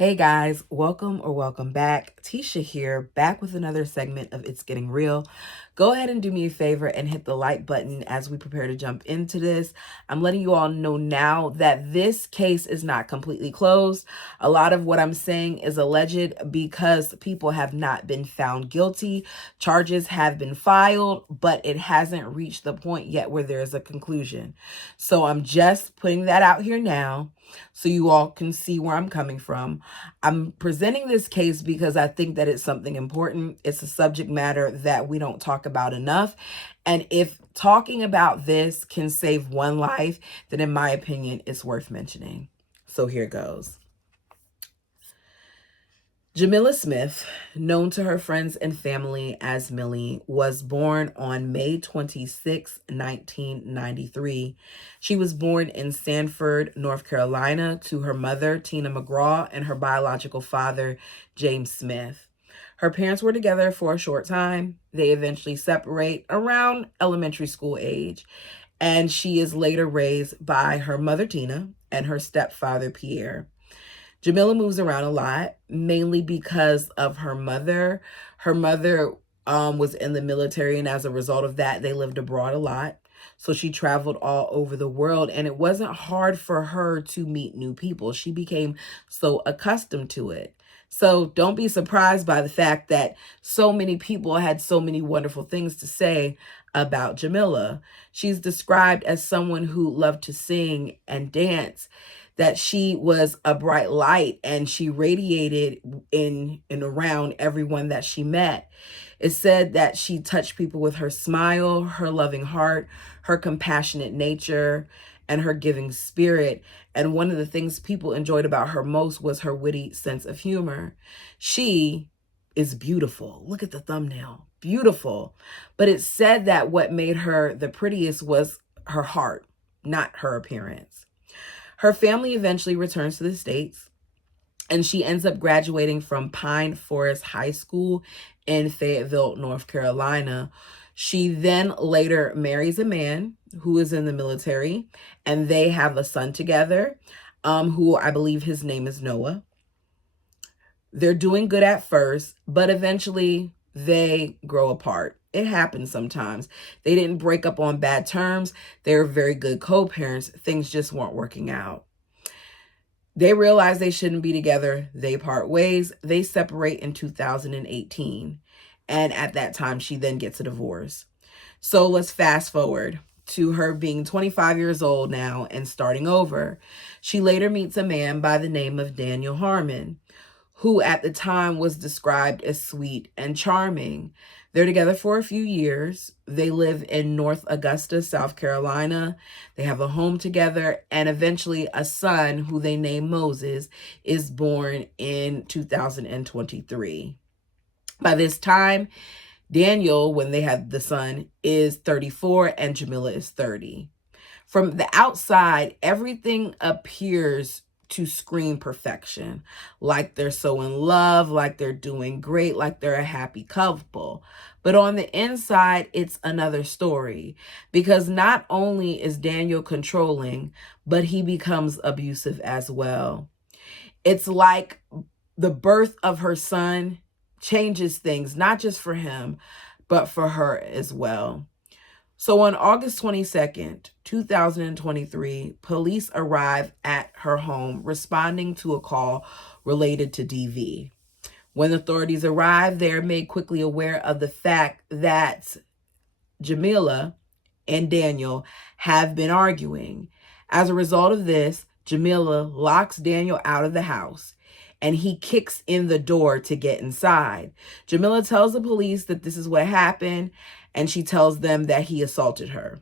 Hey guys, welcome back. Tisha here, back with another segment of It's Getting Real. Go ahead and do me a favor and hit the like button as we prepare to jump into this. I'm letting you all know now that this case is not completely closed. A lot of what I'm saying is alleged because people have not been found guilty. Charges have been filed, but it hasn't reached the point yet where there is a conclusion. So I'm just putting that out here now so you all can see where I'm coming from. I'm presenting this case because I think that it's something important. It's a subject matter that we don't talk about enough. And if talking about this can save one life, then in my opinion, it's worth mentioning. So here goes. Jamila Smith, known to her friends and family as Millie, was born on May 26, 1993. She was born in Sanford, North Carolina, to her mother, Tina McGraw, and her biological father, James Smith. Her parents were together for a short time. They eventually separate around elementary school age, and she is later raised by her mother, Tina, and her stepfather, Pierre. Jamila moves around a lot, mainly because of her mother. Her mother was in the military, and as a result of that, they lived abroad a lot. So she traveled all over the world, and it wasn't hard for her to meet new people. She became so accustomed to it. So don't be surprised by the fact that so many people had so many wonderful things to say about Jamila. She's described as someone who loved to sing and dance, that she was a bright light and she radiated in and around everyone that she met. It's said that she touched people with her smile, her loving heart, her compassionate nature, and her giving spirit. And one of the things people enjoyed about her most was her witty sense of humor. She is beautiful. Look at the thumbnail. Beautiful. But it's said that what made her the prettiest was her heart, not her appearance. Her family eventually returns to the States, and she ends up graduating from Pine Forest High School in Fayetteville, North Carolina. She then later marries a man who is in the military, and they have a son together, who I believe his name is Noah. They're doing good at first, but eventually they grow apart. It happens sometimes. They didn't break up on bad terms. They were very good co-parents. Things just weren't working out. They realize they shouldn't be together. They part ways. They separate in 2018. And at that time, she then gets a divorce. So let's fast forward to her being 25 years old now and starting over. She later meets a man by the name of Daniel Harmon, who at the time was described as sweet and charming. They're together for a few years. They live in North Augusta, South Carolina. They have a home together, and eventually a son who they name Moses is born in 2023. By this time, Daniel, when they had the son, is 34 and Jamila is 30. From the outside, everything appears to scream perfection, like they're so in love, like they're doing great, like they're a happy couple. But on the inside, it's another story, because not only is Daniel controlling, but he becomes abusive as well. It's like the birth of her son changes things, not just for him, but for her as well. So on August 22nd, 2023, police arrive at her home responding to a call related to DV. When authorities arrive, they are made quickly aware of the fact that Jamila and Daniel have been arguing. As a result of this, Jamila locks Daniel out of the house, and he kicks in the door to get inside. Jamila tells the police that this is what happened, and she tells them that he assaulted her.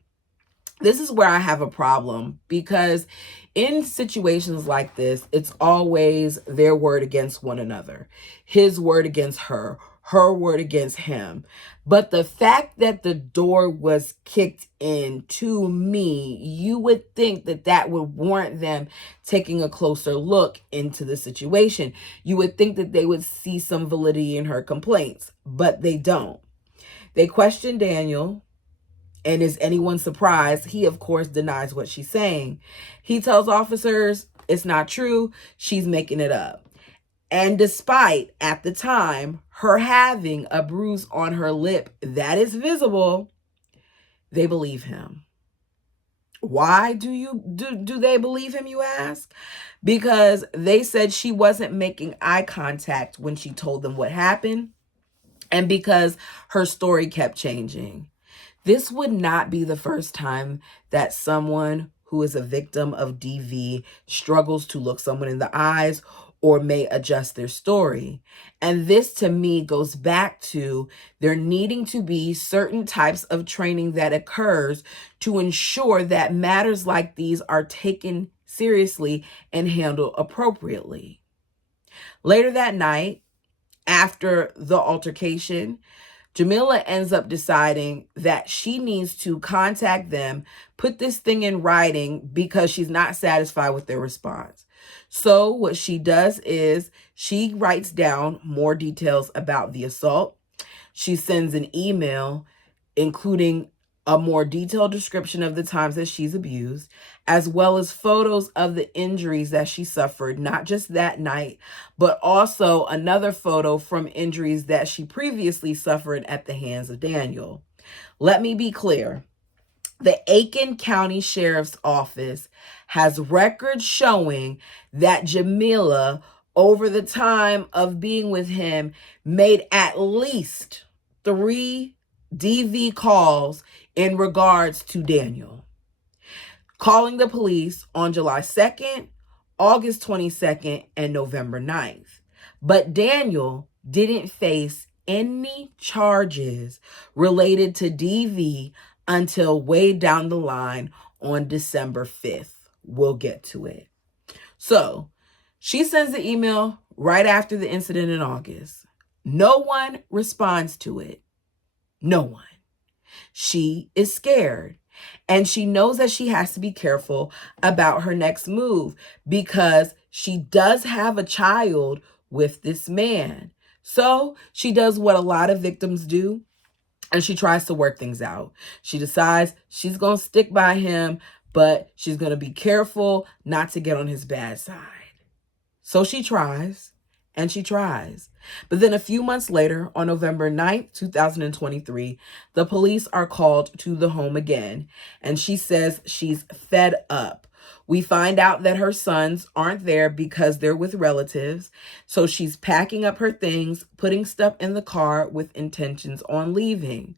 This is where I have a problem, because in situations like this, it's always their word against one another. His word against her word against him. But the fact that the door was kicked in, to me, you would think that that would warrant them taking a closer look into the situation. You would think that they would see some validity in her complaints, but they don't. They question Daniel, and is anyone surprised? He, of course, denies what she's saying. He tells officers it's not true. She's making it up. And despite, at the time, her having a bruise on her lip that is visible, they believe him. Why do they believe him, you ask? Because they said she wasn't making eye contact when she told them what happened, and because her story kept changing. This would not be the first time that someone who is a victim of DV struggles to look someone in the eyes or may adjust their story. And this to me goes back to there needing to be certain types of training that occurs to ensure that matters like these are taken seriously and handled appropriately. Later that night, after the altercation, Jamila ends up deciding that she needs to contact them, put this thing in writing because she's not satisfied with their response. So what she does is she writes down more details about the assault. She sends an email including a more detailed description of the times that she's abused, as well as photos of the injuries that she suffered, not just that night, but also another photo from injuries that she previously suffered at the hands of Daniel. Let me be clear. The Aiken County Sheriff's Office has records showing that Jamila, over the time of being with him, made at least 3 DV calls in regards to Daniel, calling the police on July 2nd, August 22nd, and November 9th. But Daniel didn't face any charges related to DV until way down the line on December 5th. We'll get to it. So she sends the email right after the incident in August. No one responds to it. No one. She is scared. And she knows that she has to be careful about her next move because she does have a child with this man. So she does what a lot of victims do, and she tries to work things out. She decides she's going to stick by him, but she's going to be careful not to get on his bad side. So she tries, and she tries. But then a few months later, on November 9th, 2023, the police are called to the home again, and she says she's fed up. We find out that her sons aren't there because they're with relatives, so she's packing up her things, putting stuff in the car with intentions on leaving.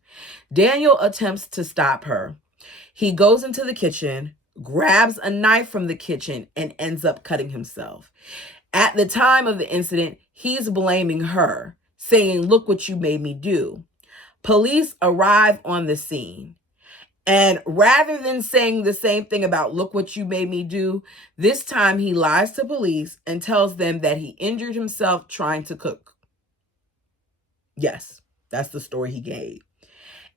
Daniel attempts to stop her. He goes into the kitchen, grabs a knife from the kitchen, and ends up cutting himself. At the time of the incident, he's blaming her, saying, "Look what you made me do." Police arrive on the scene. And rather than saying the same thing about "look what you made me do," this time he lies to police and tells them that he injured himself trying to cook. Yes, that's the story he gave.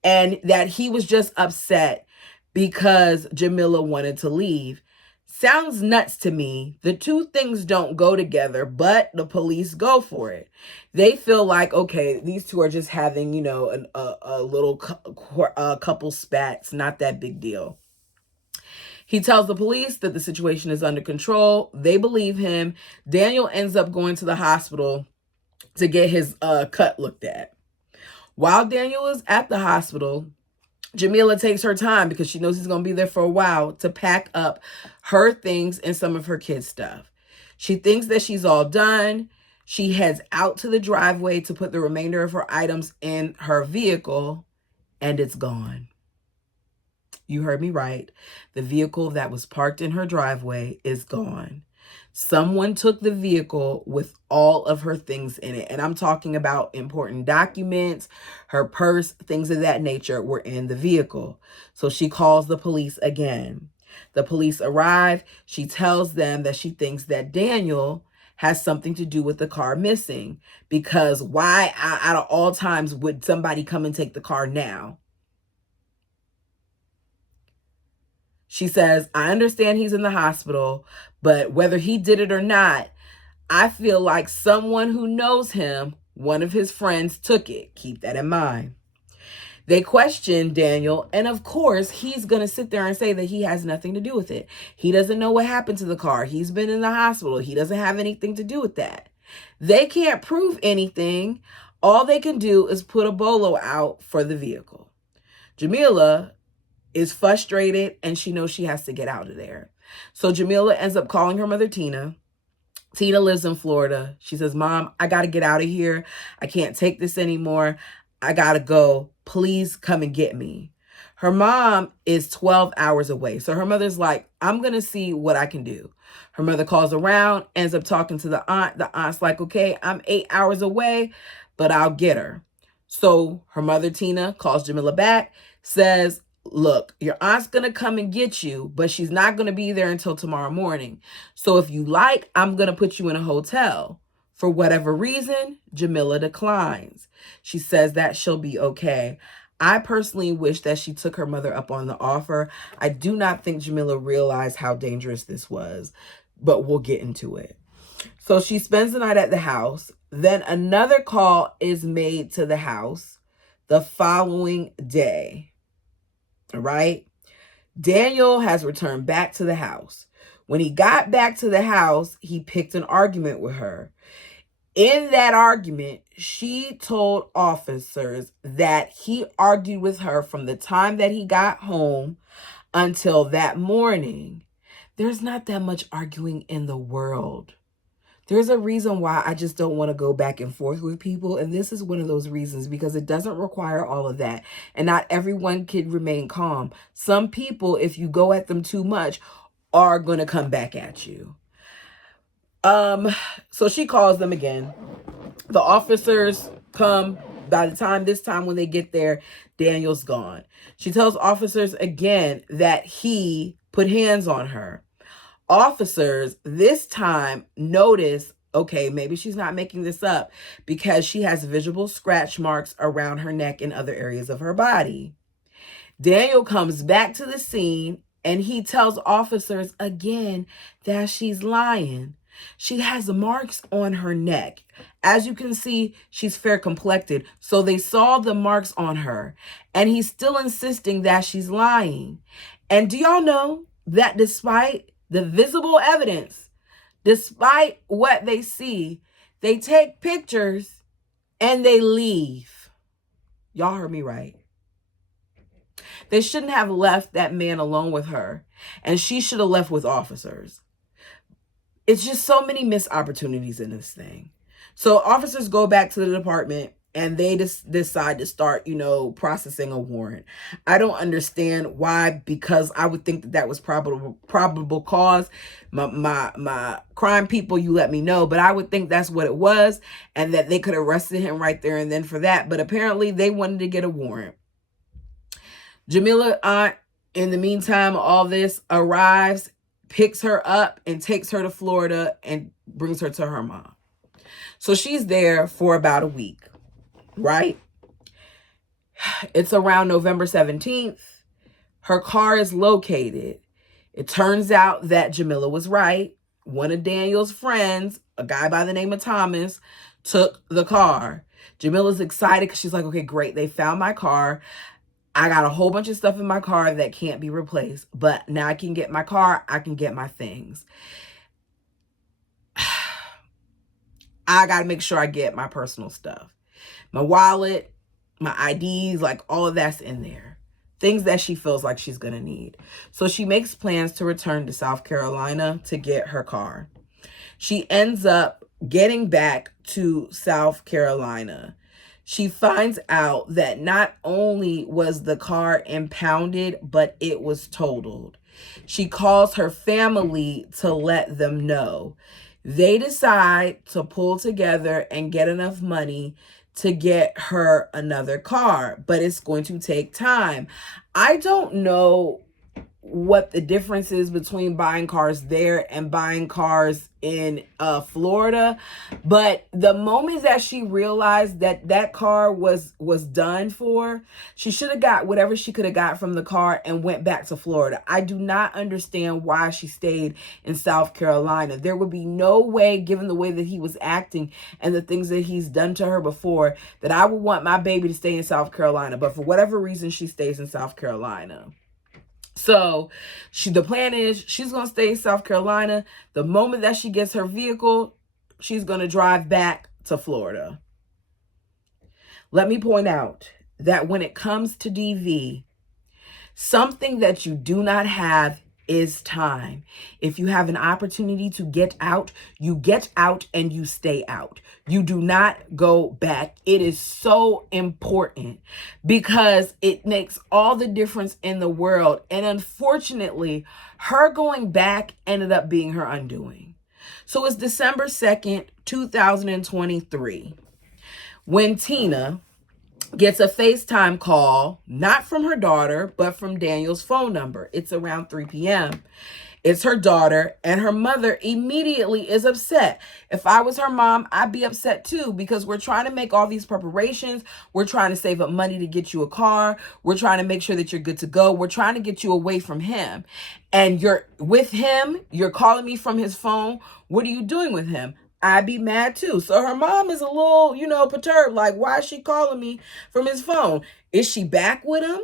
And that he was just upset because Jamila wanted to leave. Sounds nuts to me. The two things don't go together, but the police go for it. They feel like, okay, these two are just having, a little couple spats, not that big deal. He tells the police that the situation is under control. They believe him. Daniel ends up going to the hospital to get his cut looked at. While Daniel is at the hospital, Jamila takes her time because she knows he's going to be there for a while to pack up her things and some of her kids' stuff. She thinks that she's all done. She heads out to the driveway to put the remainder of her items in her vehicle, and it's gone. You heard me right. The vehicle that was parked in her driveway is gone. Someone took the vehicle with all of her things in it. And I'm talking about important documents, her purse, things of that nature were in the vehicle. So she calls the police again. The police arrive. She tells them that she thinks that Daniel has something to do with the car missing, because why out of all times would somebody come and take the car now? She says, "I understand he's in the hospital, but whether he did it or not, I feel like someone who knows him, one of his friends, took it. Keep that in mind." They question Daniel, and of course, he's going to sit there and say that he has nothing to do with it. He doesn't know what happened to the car. He's been in the hospital. He doesn't have anything to do with that. They can't prove anything. All they can do is put a bolo out for the vehicle. Jamila is frustrated and she knows she has to get out of there. So Jamila ends up calling her mother, Tina. Tina lives in Florida. She says, Mom, I got to get out of here. I can't take this anymore. I got to go. Please come and get me. Her mom is 12 hours away. So her mother's like, I'm going to see what I can do. Her mother calls around, ends up talking to the aunt. The aunt's like, okay, I'm 8 hours away, but I'll get her. So her mother, Tina, calls Jamila back, says, look, your aunt's going to come and get you, but she's not going to be there until tomorrow morning. So if you like, I'm going to put you in a hotel. For whatever reason, Jamila declines. She says that she'll be okay. I personally wish that she took her mother up on the offer. I do not think Jamila realized how dangerous this was, but we'll get into it. So she spends the night at the house. Then another call is made to the house the following day. All right. Daniel has returned back to the house. When he got back to the house, he picked an argument with her. In that argument, she told officers that he argued with her from the time that he got home until that morning. There's not that much arguing in the world. There's a reason why I just don't want to go back and forth with people. And this is one of those reasons, because it doesn't require all of that. And not everyone can remain calm. Some people, if you go at them too much, are going to come back at you. So she calls them again. The officers come. By the time when they get there, Daniel's gone. She tells officers again that he put hands on her. Officers this time notice, okay, maybe she's not making this up, because she has visible scratch marks around her neck and other areas of her body. Daniel comes back to the scene and he tells officers again that she's lying. She has marks on her neck. As you can see, she's fair complected. So they saw the marks on her, and he's still insisting that she's lying. And do y'all know that despite the visible evidence, despite what they see, they take pictures and they leave. Y'all heard me right. They shouldn't have left that man alone with her, and she should have left with officers. It's just so many missed opportunities in this thing. So officers go back to the department and they just decide to start, processing a warrant. I don't understand why, because I would think that was probable cause. My crime people, you let me know, but I would think that's what it was, and that they could have arrested him right there and then for that. But apparently they wanted to get a warrant. Jamila aunt, in the meantime, all this arrives, picks her up and takes her to Florida and brings her to her mom. So she's there for about a week, right? It's around November 17th. Her car is located. It turns out that Jamila was right. One of Daniel's friends, a guy by the name of Thomas, took the car. Jamila's excited because she's like, okay, great. They found my car. I got a whole bunch of stuff in my car that can't be replaced, but now I can get my car. I can get my things. I got to make sure I get my personal stuff. My wallet, my IDs, like all of that's in there. Things that she feels like she's going to need. So she makes plans to return to South Carolina to get her car. She ends up getting back to South Carolina. She finds out that not only was the car impounded, but it was totaled. She calls her family to let them know. They decide to pull together and get enough money to get her another car, but it's going to take time. I don't know what the difference is between buying cars there and buying cars in Florida, but the moment that she realized that that car was done for, she should have got whatever she could have got from the car and went back to Florida. I do not understand why she stayed in South Carolina. There would be no way, given the way that he was acting and the things that he's done to her before, that I would want my baby to stay in South Carolina. But for whatever reason, she stays in South Carolina. So the plan is she's going to stay in South Carolina. The moment that she gets her vehicle, she's going to drive back to Florida. Let me point out that when it comes to DV, something that you do not have is time. If you have an opportunity to get out, you get out and you stay out. You do not go back. It is so important because it makes all the difference in the world. And unfortunately, her going back ended up being her undoing. So it's December 2nd, 2023, when Tina gets a FaceTime call, not from her daughter, but from Daniel's phone number. It's around 3 p.m. It's her daughter, and her mother immediately is upset. If I was her mom, I'd be upset too, because we're trying to make all these preparations. We're trying to save up money to get you a car. We're trying to make sure that you're good to go. We're trying to get you away from him. And you're with him. You're calling me from his phone. What are you doing with him? I'd be mad too. So her mom is a little, perturbed. Like, why is she calling me from his phone? Is she back with him?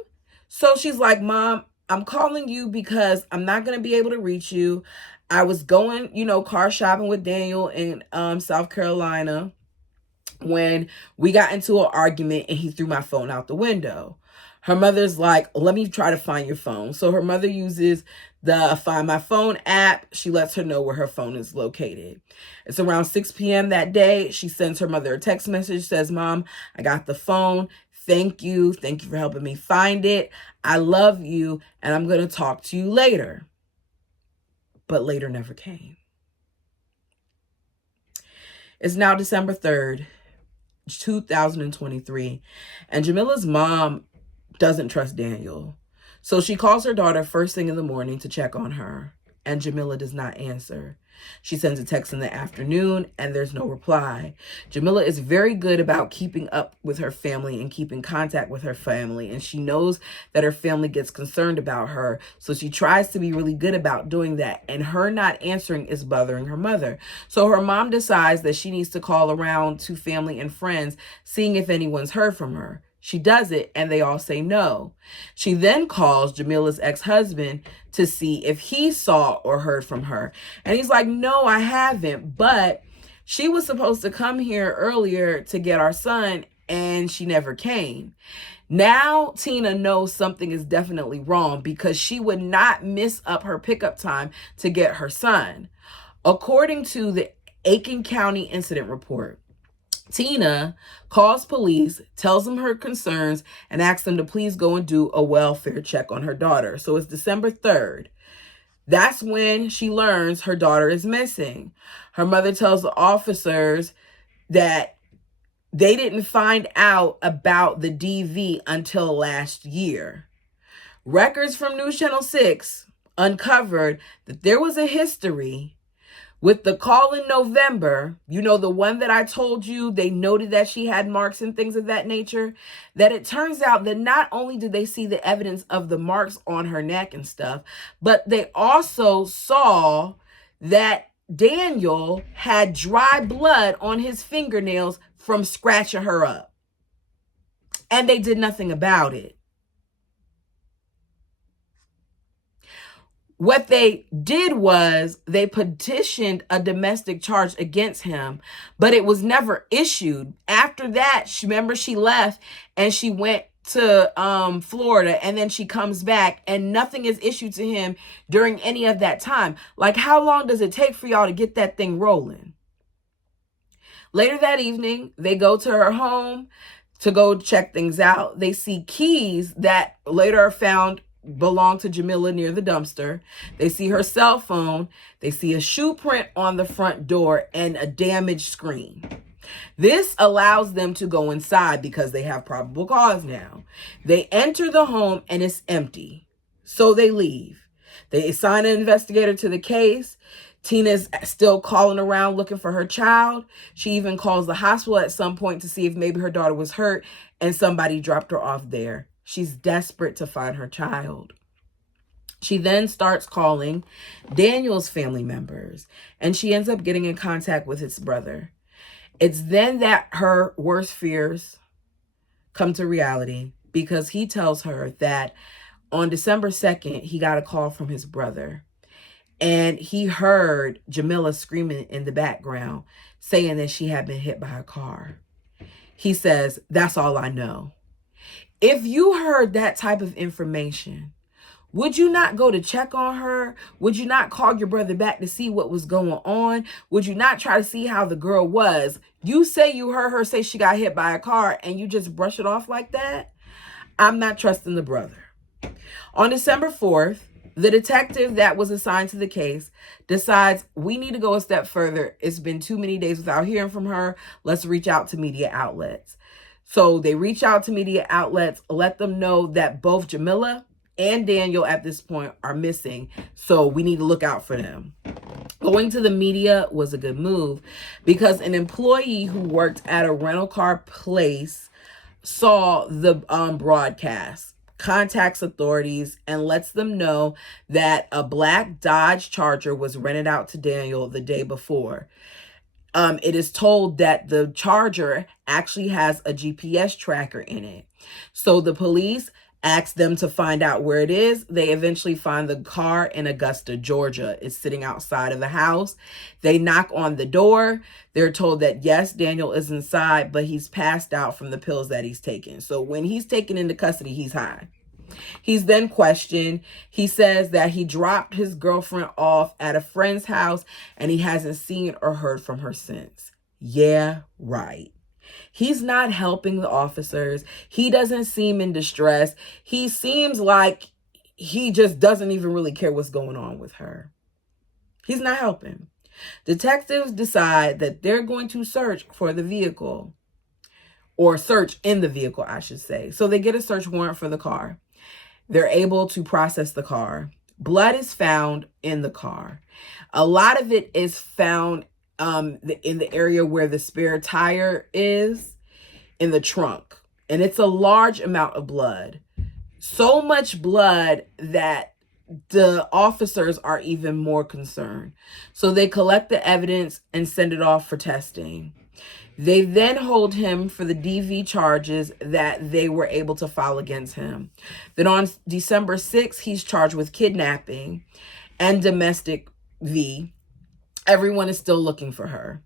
So she's like, Mom, I'm calling you because I'm not going to be able to reach you. I was going, car shopping with Daniel in South Carolina when we got into an argument and he threw my phone out the window. Her mother's like, let me try to find your phone. So her mother uses the Find My Phone app. She lets her know where her phone is located. It's around 6 p.m. that day. She sends her mother a text message, says, Mom, I got the phone. Thank you. Thank you for helping me find it. I love you, and I'm going to talk to you later. But later never came. It's now December 3rd, 2023, and Jamila's mom doesn't trust Daniel. So she calls her daughter first thing in the morning to check on her, and Jamila does not answer. She sends a text in the afternoon, and there's no reply. Jamila is very good about keeping up with her family and keeping contact with her family, and she knows that her family gets concerned about her, so she tries to be really good about doing that, and her not answering is bothering her mother. So her mom decides that she needs to call around to family and friends, seeing if anyone's heard from her. She does it, and they all say no. She then calls Jamila's ex-husband to see if he saw or heard from her. And he's like, no, I haven't. But she was supposed to come here earlier to get our son, and she never came. Now Tina knows something is definitely wrong because she would not miss up her pickup time to get her son. According to the Aiken County incident report, Tina calls police, tells them her concerns, and asks them to please go and do a welfare check on her daughter. So it's December 3rd. That's when she learns her daughter is missing. Her mother tells the officers that they didn't find out about the DV until last year. Records from News Channel 6 uncovered that there was a history with the call in November, the one that I told you, they noted that she had marks and things of that nature, that it turns out that not only did they see the evidence of the marks on her neck and stuff, but they also saw that Daniel had dry blood on his fingernails from scratching her up. And they did nothing about it. What they did was they petitioned a domestic charge against him, but it was never issued. After that, remember she left and she went to Florida, and then she comes back and nothing is issued to him during any of that time. Like, how long does it take for y'all to get that thing rolling? Later that evening, they go to her home to go check things out. They see keys that later are found belong to Jamila near the dumpster. They see her cell phone. They see a shoe print on the front door and a damaged screen. This allows them to go inside because they have probable cause now. They enter the home and it's empty. So they leave. They assign an investigator to the case. Tina's still calling around looking for her child. She even calls the hospital at some point to see if maybe her daughter was hurt and somebody dropped her off there. She's desperate to find her child. She then starts calling Daniel's family members, and she ends up getting in contact with his brother. It's then that her worst fears come to reality because he tells her that on December 2nd, he got a call from his brother. And he heard Jamila screaming in the background, saying that she had been hit by a car. He says, "That's all I know." If you heard that type of information, would you not go to check on her? Would you not call your brother back to see what was going on? Would you not try to see how the girl was? You say you heard her say she got hit by a car and you just brush it off like that? I'm not trusting the brother. On December 4th, the detective that was assigned to the case decides we need to go a step further. It's been too many days without hearing from her. Let's reach out to media outlets. So they reach out to media outlets, let them know that both Jamila and Daniel at this point are missing. So we need to look out for them. Going to the media was a good move because an employee who worked at a rental car place saw the broadcast, contacts authorities, and lets them know that a black Dodge Charger was rented out to Daniel the day before. It is told that the Charger actually has a GPS tracker in it. So the police ask them to find out where it is. They eventually find the car in Augusta, Georgia. It's sitting outside of the house. They knock on the door. They're told that, yes, Daniel is inside, but he's passed out from the pills that he's taken. So when he's taken into custody, he's high. He's then questioned. He says that he dropped his girlfriend off at a friend's house and he hasn't seen or heard from her since. Yeah, right. He's not helping the officers. He doesn't seem in distress. He seems like he just doesn't even really care what's going on with her. He's not helping. Detectives decide that they're going to search for the vehicle, or search in the vehicle, I should say. So they get a search warrant for the car. They're able to process the car. Blood is found in the car. A lot of it is found in the area where the spare tire is, in the trunk. And it's a large amount of blood. So much blood that the officers are even more concerned. So they collect the evidence and send it off for testing. They then hold him for the DV charges that they were able to file against him. Then on December 6th, he's charged with kidnapping and domestic V. Everyone is still looking for her.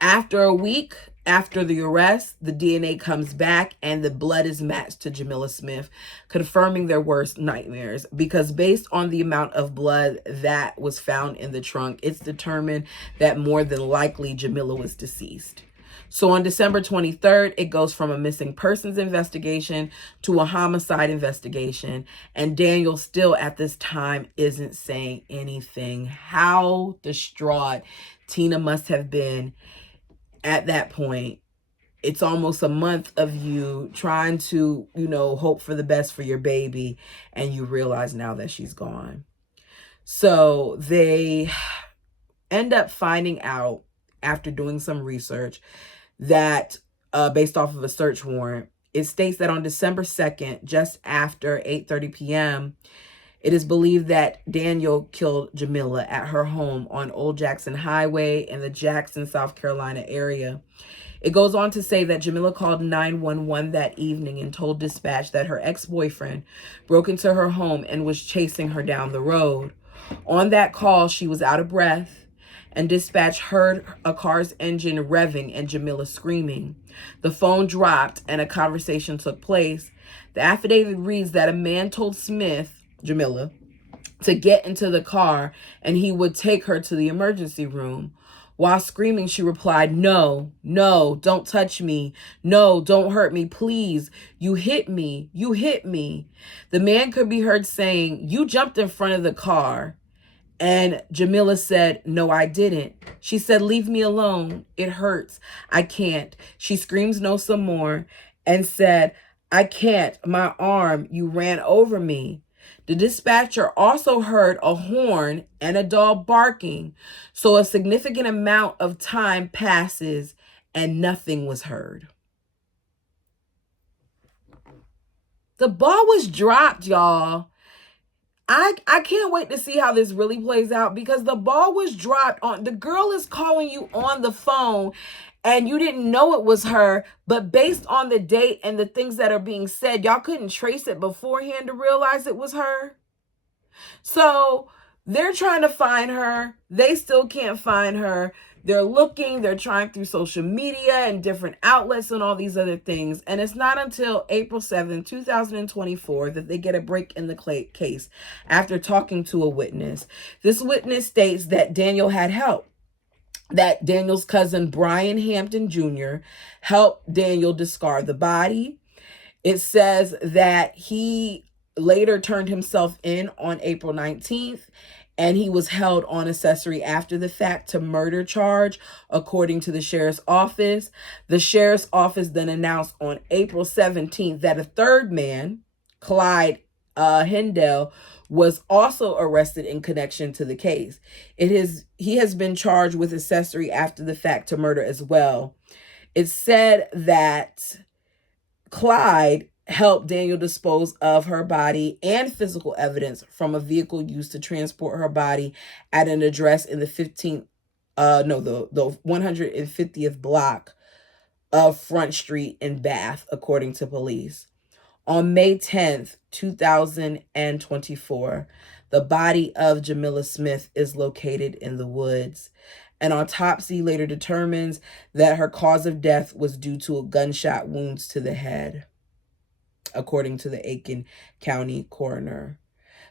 After a week after the arrest, the DNA comes back and the blood is matched to Jamila Smith, confirming their worst nightmares. Because based on the amount of blood that was found in the trunk, it's determined that more than likely Jamila was deceased. So on December 23rd, it goes from a missing persons investigation to a homicide investigation. And Daniel still at this time isn't saying anything. How distraught Tina must have been at that point. It's almost a month of you trying to, hope for the best for your baby. And you realize now that she's gone. So they end up finding out after doing some research that based off of a search warrant, it states that on December 2nd, just after 8:30 p.m., it is believed that Daniel killed Jamila at her home on Old Jackson Highway in the Jackson, South Carolina area. It goes on to say that Jamila called 911 that evening and told dispatch that her ex-boyfriend broke into her home and was chasing her down the road. On that call, she was out of breath, and dispatch heard a car's engine revving and Jamila screaming. The phone dropped and a conversation took place. The affidavit reads that a man told Smith, Jamila, to get into the car and he would take her to the emergency room. While screaming, she replied, "No, don't touch me. No, don't hurt me, please. You hit me. You hit me." The man could be heard saying, "You jumped in front of the car." And Jamila said, "No, I didn't." She said, "Leave me alone. It hurts. I can't." She screams no some more and said, "I can't. My arm. You ran over me." The dispatcher also heard a horn and a dog barking. So a significant amount of time passes and nothing was heard. The ball was dropped, y'all. I can't wait to see how this really plays out because the ball was dropped on. The girl is calling you on the phone and you didn't know it was her, but based on the date and the things that are being said, y'all couldn't trace it beforehand to realize it was her. So They're trying to find her. They still can't find her. They're looking, they're trying through social media and different outlets and all these other things. And it's not until April 7th, 2024 that they get a break in the case after talking to a witness. This witness states that Daniel had help, that Daniel's cousin Brian Hampton Jr. helped Daniel discard the body. It says that he later turned himself in on April 19th, and he was held on accessory after the fact to murder charge, according to the sheriff's office. The sheriff's office then announced on April 17th that a third man, Clyde Hindell, was also arrested in connection to the case. He has been charged with accessory after the fact to murder as well. It said that Clyde helped Daniel dispose of her body and physical evidence from a vehicle used to transport her body at an address in the 150th block of Front Street in Bath, according to police. On May 10th, 2024, the body of Jamila Smith is located in the woods. An autopsy later determines that her cause of death was due to a gunshot wounds to the head, according to the Aiken County coroner.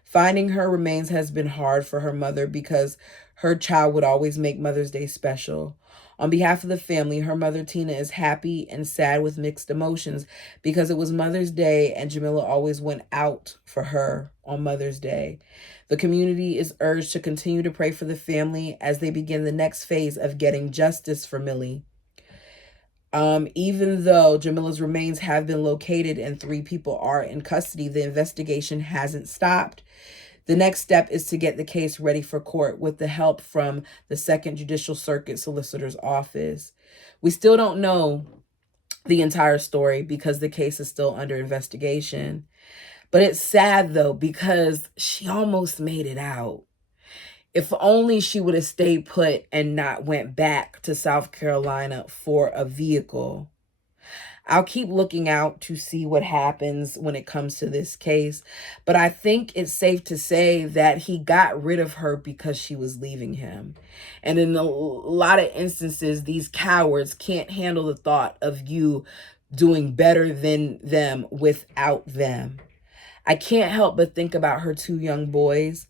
Finding her remains has been hard for her mother because her child would always make Mother's Day special. On behalf of the family, her mother Tina is happy and sad with mixed emotions because it was Mother's Day and Jamila always went out for her on Mother's Day. The community is urged to continue to pray for the family as they begin the next phase of getting justice for Millie. Even though Jamila's remains have been located and 3 people are in custody, the investigation hasn't stopped. The next step is to get the case ready for court with the help from the Second Judicial Circuit Solicitor's Office. We still don't know the entire story because the case is still under investigation. But it's sad, though, because she almost made it out. If only she would have stayed put and not went back to South Carolina for a vehicle. I'll keep looking out to see what happens when it comes to this case. But I think it's safe to say that he got rid of her because she was leaving him. And in a lot of instances, these cowards can't handle the thought of you doing better than them without them. I can't help but think about her 2 young boys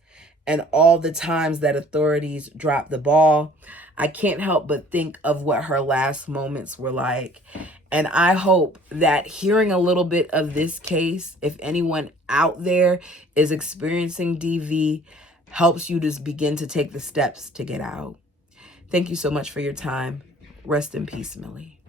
and all the times that authorities dropped the ball. I can't help but think of what her last moments were like. And I hope that hearing a little bit of this case, if anyone out there is experiencing DV, helps you to begin to take the steps to get out. Thank you so much for your time. Rest in peace, Millie.